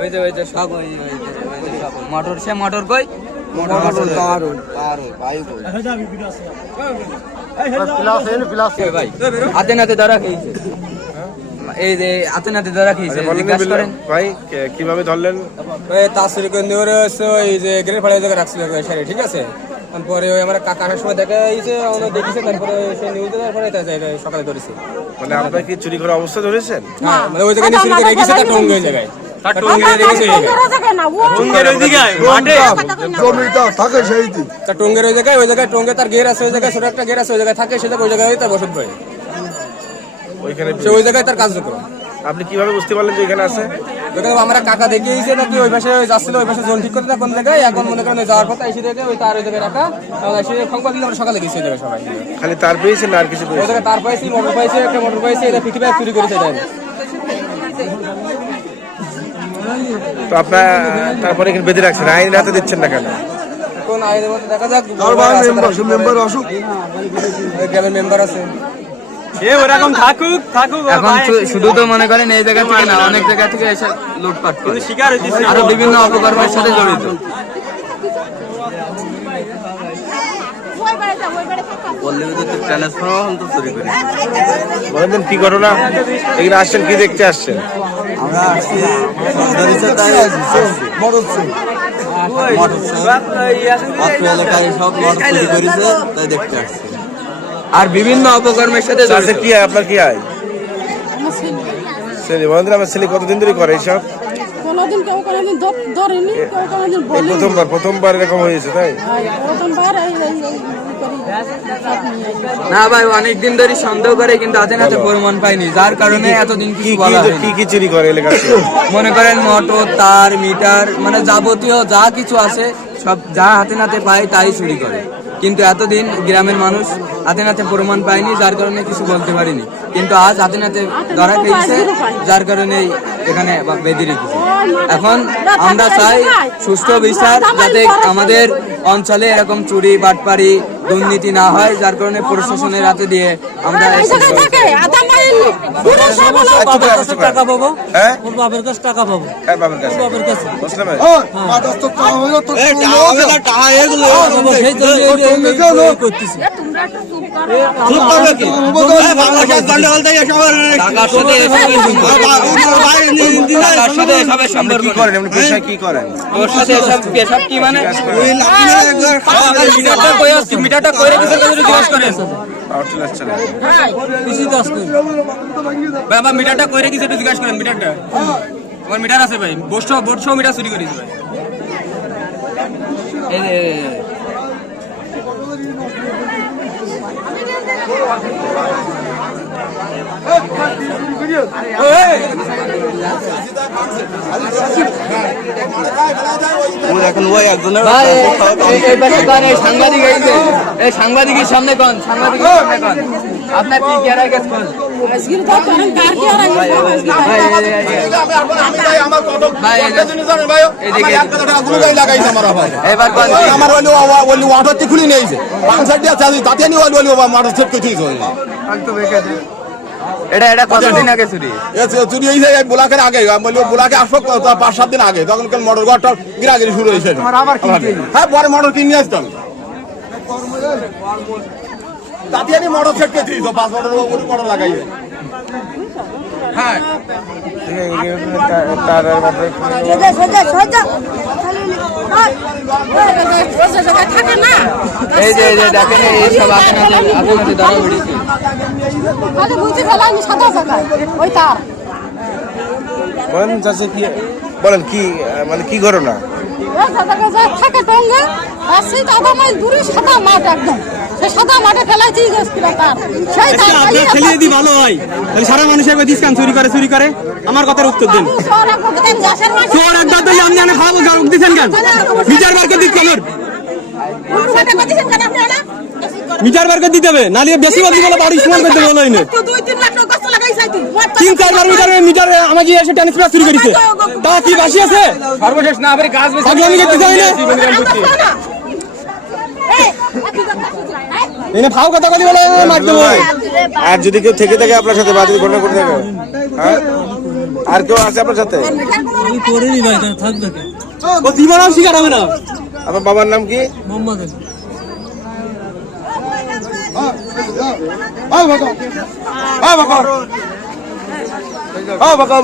ওই যে ওই যে সব ওই ওই যে ওই যে সব মোটর সে মোটর কই? মোটর পার হই পার হই বায়ু কই এ ভাই হাতে নাতে ধরা খেয়েছে। এই যে হাতে নাতে ধরা খেয়েছে ভাই কীভাবে ধরলেন? ওই তাসরি করে ওরে হচ্ছে ওই যে গ্রেড ফাড়াই রাখছিল ঠিক আছে? তারপরে ওই আমার কাকা আসার সময় দেখা গেছে আমরা দেখিছে তারপরে সে নিউজে তারপরে তার জায়গায় সকালে ধরেছে। মানে আপনার কি চুরি করার অবস্থা ধরেছেন? হ্যাঁ মানে ওই জায়গায় চুরি করে রেখেছে তার টঙ্গে ওই জায়গায়। তার টঙ্গে রেখেছে ওই জায়গায় জমিটা থাকে সেই দিন। তার টঙ্গের ওই জায়গায় ওই জায়গায় টঙ্গে তার গের আছে ওই জায়গায় ছোট একটা গের আছে ওই জায়গায় থাকে সে জায়গায় ওই জায়গায় তার বসত করে ওইখানে সে ওই জায়গায় তার কার্যক্রম আপনি কীভাবে বুঝতে পারলেন যে এখানে আছে? ওখানে আমরা কাকা দেখিয়েছে নাকি ওই পাশে যাচ্ছিল ওই পাশে জোন ঠিক করতে না কোন জায়গায়? এখন মনে করেন যাওয়ার পথে এসে দেখে ওই তার ওই জায়গায় রাখা। এসে খবর দিলে আমরা সকালে গেছি ওই জায়গায় সবাই। খালি তার পেয়েছেন না আর কিছু ওই জায়গায় তার পাইছি মোটর পাইছি একটা মোটর পাইছি এটা ফিফটি ফাইভ চুরি করেছে দেন তো আপনার তারপরে এখানে বেঁধে রাখছেন আইন হাতে দিচ্ছেন না কেন? কোন আইনের মধ্যে দেখা যাক আছে মেম্বার তারা- মেম্বার আসুক ওই গ্রামের মেম্বার এখন শুধু তো মনে করেন এই জায়গা থেকে না অনেক জায়গা থেকে এসে লুটপাট করে। আরও বিভিন্ন অপকর্মের সাথে জড়িত। কি ঘটনা? এখানে আসছেন কি দেখতে আসছেন? আমরা আসছি ধরেছে তাই মরদ এলাকায় সব মদ চুরি করেছে তাই দেখতে আসছি। আর বিভিন্ন অপকর্মের সাথে জড়িত। কি হয় আপনার কি হয় ছেলে দিন আমার ছেলে কতদিন ধরে করে এইসব? কোনোদিন কেউ কোনোদিন ধরেনি কেউ কোনোদিন বলেনি। প্রথমবার প্রথমবার এরকম হয়েছে তাই? প্রথমবার এই এই এই এই করি সব নিয়ে আসি। না ভাই অনেক দিন ধরে সন্দেহ করে কিন্তু হাতে নাতে প্রমাণ পাইনি। যার কারণে এতদিন কি কি কি চুরি করে মনে করেন মোটর তার মিটার মানে যাবতীয় যা কিছু আছে সব যা হাতে নাতে পায় তাই চুরি করে। কিন্তু এতদিন গ্রামের মানুষ হাতে নাতে প্রমাণ পায়নি যার কারণে কিছু বলতে পারিনি। কিন্তু আজ হাতে নাতে ধরা পেয়েছে যার কারণে এখানে বেঁধে রেখেছে। এখন আমরা চাই সুস্থ বিচার যাতে আমাদের অঞ্চলে এরকম চুরি বাটপাড়ি দুর্নীতি না হয় যার কারণে প্রশাসনের হাতে দিয়ে আমরা টাকা পাবো হ্যাঁ ওর বাপের কাছে টাকা পাবো হ্যাঁ বাবার কাছে কাছে করতেছি মানে মিটারটা রেখেছে যদি জিজ্ঞাসা করেন কৃষি কাজ করি বাবা মিটারটা কই রেখেছে একটু জিজ্ঞাসা করেন মিটারটা। আমার মিটার আছে ভাই। বসছো বসছো মিটার চুরি করেছে ভাই। এই যে, এখন ওই একজনের এই- এই- এই পাশে কোন এই সাংবাদিক এই সাংবাদিকের সামনে কন সাংবাদিকের সামনে কোন। আপনার কি কেরা গেছে কোন আমার ওলি খুলি নিয়েছে পাঁচ সাইড তাতে নি ওলি ওলি মোটর সেট করে এটা এটা কতদিন আগে চুরি চুরি হয়েছে বুলাকের আগে আমি বলি বুলাকে আসো তা পাঁচ সাত দিন আগে তখন মোটর ঘরটা গিরাগিরি শুরু হয়েছে হ্যাঁ পরে মোটর কিনে আসতাম তাতে নি মোটর সেট করে দিয়েছে পাঁচ মোটর ওপরে মোটর লাগাইছে হ্যাঁ। তার মধ্যে সোজা সোজা সোজা। ওই জায়গায় থাকে না এই যে এই যে দেখেন এই সব আপনাদের আপনাদের ধরা পড়েছে আরে বুঝতে গেলাম সাদা জায়গায় ওই তার বলেন চাষে কি বলেন কি মানে কি ঘটনা? থাকে টঙ্গে মাইল দূরে সাদা মাঠ একদম। সাদা মাঠে ফেলাইছি সেই খেলিয়ে দিই ভালো হয়। তাহলে সারা মানুষ একবার দিস চুরি করে চুরি করে। আমার কথার উত্তর দিন। চোর একবার তো আপনি আমি খাওয়াবো দিচ্ছেন কেন? মিটার বার করে দিতে মিটার বার করে দিতে হবে নাহলে বেশি বলতে বলে বাড়ি সমান করতে বলো এনে তিন চারবার মিটার মিটার আমাকে এসে ট্রান্সফার চুরি করেছে। তা কি বাসি আছে? সর্বশেষ না গাছ বেশি পাগলামি করতে চাই না? এনে ফাও কথা বলি বলে। মার দেবো আর যদি কেউ থেকে থাকে আপনার সাথে বা যদি ঘটনা ঘটে থাকে। হ্যাঁ? আর কেউ আছে আপনার সাথে? ও জীবনেও শিকার হবে না। আপনার বাবার নাম কি? বাবা আয় বাবা আয় বাবা